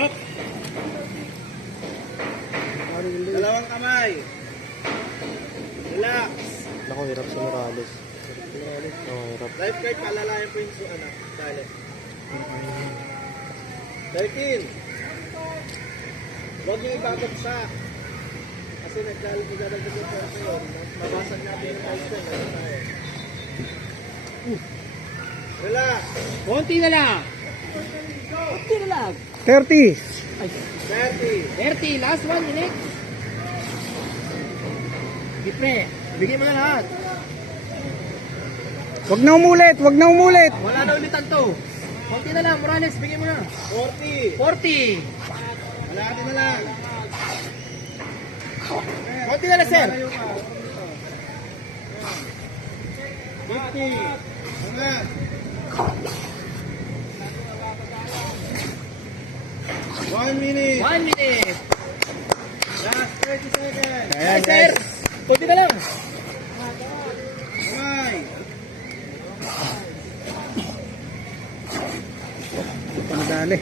Hop! Dalawang kamay. Relax. Naku, hirap si Morales. Oo, hirap. Lifeguard, palalayan po yung dali. 13. Huwag niyo ibabagsak. Kasi nagdadagdag yung pera yun. Mabasag natin yung price ko. Relax. Konti na lang. Konti na lang. 30. 30. 30. Last one, Nick. Gipre. Bigay mo na lahat. Wag na umulit, wag na umulit. Wala na ulitan to. Konti na lang, Morales. Bigay mo na. 40. 40. Malati na lang. Konti na lang, sir. 50. Hanggang. 1 minute. 1 minute. Last 30 seconds. Ay, sir. Konti na lang. Kamay. Panadali.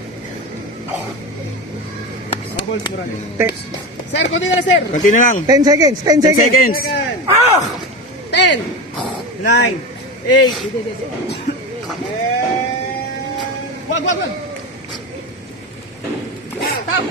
Bubbles mo rin. Sir, konti na lang, sir. Kunti na lang. 10 seconds, 10 seconds. Second. 10. 9. 8. And... Wag. Stop.